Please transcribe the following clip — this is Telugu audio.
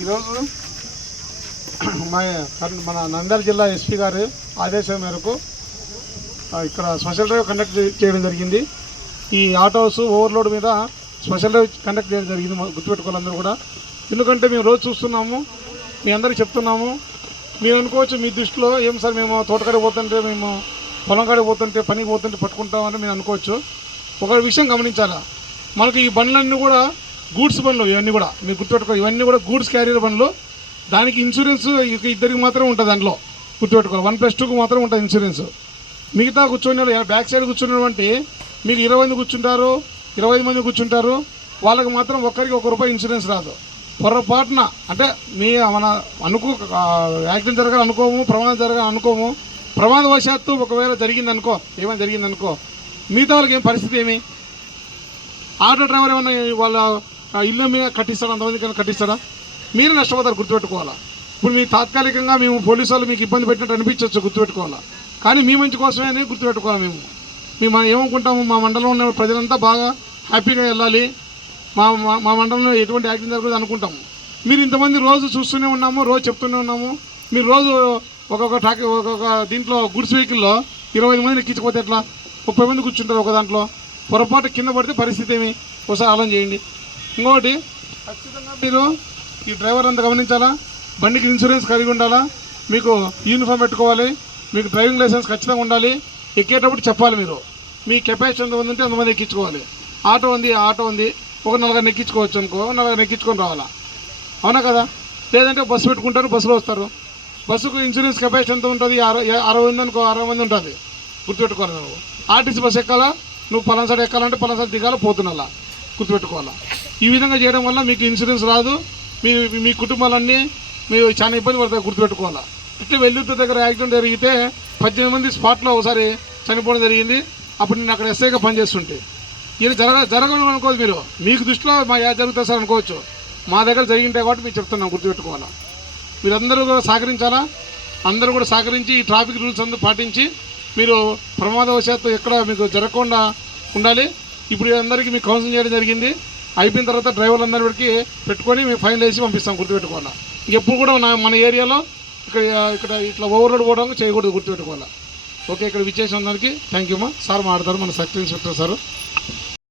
ఈరోజు మా మన నంద్యాల జిల్లా ఎస్పీ గారు ఆదేశం మేరకు ఇక్కడ స్పెషల్ డ్రైవ్ కండక్ట్ చేయడం జరిగింది. ఈ ఆటోస్ ఓవర్లోడ్ మీద స్పెషల్ డ్రైవ్ కండక్ట్ చేయడం జరిగింది గుర్తుపెట్టుకోవాలందరూ కూడా. ఎందుకంటే మేము రోజు చూస్తున్నాము మీ అందరికీ చెప్తున్నాము. మీరు అనుకోవచ్చు మీ దృష్టిలో ఏం సార్ మేము తోటకాడికి పోతుంటే మేము పొలం కాడికి పోతుంటే పనికి పోతుంటే పట్టుకుంటామని మీరు అనుకోవచ్చు. ఒక విషయం గమనించాలా? మనకి ఈ బండ్లన్నీ కూడా గూడ్స్ బండ్లు ఇవన్నీ కూడా. మీరు గుర్తుపెట్టుకో ఇవన్నీ కూడా గూడ్స్ క్యారియర్ బండ్లు. దానికి ఇన్సూరెన్స్ ఇద్దరికి మాత్రం ఉంటుంది దాంట్లో. గుర్తుపెట్టుకోవాలి. వన్ ప్లస్ టూకి మాత్రం ఉంటుంది ఇన్సూరెన్స్. మిగతా కూర్చొని వాళ్ళు బ్యాక్ సైడ్ కూర్చున్నటువంటి మీకు ఇరవై మంది కూర్చుంటారు ఇరవై ఐదు మంది కూర్చుంటారు. వాళ్ళకి మాత్రం ఒక్కరికి ఒక రూపాయి ఇన్సూరెన్స్ రాదు. పొరపాటున అంటే మీ మన అనుకో యాక్సిడెంట్ జరగాలి అనుకోము ప్రమాదం జరగాలి అనుకోము. ప్రమాదవశాత్తు ఒకవేళ జరిగింది అనుకో ఏమైనా జరిగిందనుకో మిగతా వాళ్ళకి ఏం పరిస్థితి ఏమి? ఆటో డ్రైవర్ ఏమన్నా వాళ్ళ ఇల్లు మీద కట్టిస్తాడు? అంతమంది కన్నా కట్టిస్తాడా? మీరు నష్టపోతారు గుర్తుపెట్టుకోవాలా? ఇప్పుడు మీ తాత్కాలికంగా మేము పోలీసు వాళ్ళు మీకు ఇబ్బంది పెట్టినట్టు అనిపించవచ్చు గుర్తుపెట్టుకోవాలా? కానీ మీ మంచి కోసమే అని గుర్తుపెట్టుకోవాలి మేము? మేము ఏమనుకుంటాము? మా మండలంలో ఉన్న ప్రజలంతా బాగా హ్యాపీగా వెళ్ళాలి. మా మా- మండలంలో ఎటువంటి యాక్సిడెంట్ జరగదు అనుకుంటాము. మీరు ఇంతమంది రోజు చూస్తూనే ఉన్నాము రోజు చెప్తూనే ఉన్నాము. మీరు రోజు ఒక్కొక్క ట్రాక్ ఒక్కొక్క దీంట్లో గుడ్స్ వెహికల్లో ఇరవై ఐదు మందిని ఎక్కించకపోతే ఎట్లా? ముప్పై మంది కూర్చుంటారు ఒక దాంట్లో. పొరపాటు కింద పడితే పరిస్థితి ఏమి? ఒకసారి ఆలోచన చేయండి. ఇంకొకటి ఖచ్చితంగా మీరు ఈ డ్రైవర్ అంతా గమనించాలా? బండికి ఇన్సూరెన్స్ కలిగి ఉండాలా? మీకు యూనిఫామ్ పెట్టుకోవాలి మీకు డ్రైవింగ్ లైసెన్స్ ఖచ్చితంగా ఉండాలి ఎక్కేటప్పుడు చెప్పాలి మీరు. మీ కెపాసిటీ ఎంత ఉందంటే ఉంటే అంతమంది ఎక్కించుకోవాలి. ఆటో ఉంది ఆటో ఉంది ఒక నలుగురు ఎక్కించుకోవచ్చు అనుకో నలుగురు ఎక్కించుకొని రావాలా? అవునా కదా? లేదంటే బస్సు పెట్టుకుంటారు బస్సులో వస్తారు. బస్సుకు ఇన్సూరెన్స్ కెపాసిటీ ఎంత ఉంటుంది? అరవై ఉంది అనుకో అరవై మంది ఉంటుంది. గుర్తుపెట్టుకోవాలి నువ్వు. ఆర్టీసీ బస్సు ఎక్కాలా? నువ్వు పలానా సైడ్ ఎక్కాలంటే పలానా సైడ్ దిగాలి పోతున్నా గుర్తుపెట్టుకోవాలా? ఈ విధంగా చేయడం వల్ల మీకు ఇన్సూరెన్స్ రాదు మీ మీ కుటుంబాలన్నీ మీరు చాలా ఇబ్బంది పడతారు గుర్తుపెట్టుకోవాలా. ఇట్లా వెల్లుర్తి దగ్గర యాక్సిడెంట్ జరిగితే పద్దెనిమిది మంది స్పాట్లో ఒకసారి చనిపోవడం జరిగింది అప్పుడు నేను అక్కడ ఎస్ఐగా పనిచేస్తుంటే. ఇది జరగ జరగడం అనుకోదు మీరు. మీకు దృష్టిలో మా యా జరుగుతుంది సార్ అనుకోవచ్చు. మా దగ్గర జరిగింటే కాబట్టి మీకు చెప్తున్నాం గుర్తుపెట్టుకోవాలా. మీరందరూ కూడా సహకరించాలా? అందరూ కూడా సహకరించి ఈ ట్రాఫిక్ రూల్స్ అందరూ పాటించి మీరు ప్రమాదవశాత్తు ఎక్కడ మీకు జరగకుండా ఉండాలి. ఇప్పుడు అందరికీ మీకు కౌన్సిలింగ్ చేయడం జరిగింది. అయిపోయిన తర్వాత డ్రైవర్లందరికీ పెట్టుకొని మేము ఫైన్ వేసి పంపిస్తాం గుర్తుపెట్టుకోవాలా. ఇంకెప్పుడు కూడా మన ఏరియాలో ఇక్కడ ఇక్కడ ఇట్లా ఓవర్లోడ్ పోవడం చేయకూడదు గుర్తుపెట్టుకోవాలా. ఓకే ఇక్కడ విచ్చేసిన దానికి థ్యాంక్ యూ మా. సార్ మాట్లాడతారు మన సర్కిల్ ఇన్స్పెక్టర్ సార్.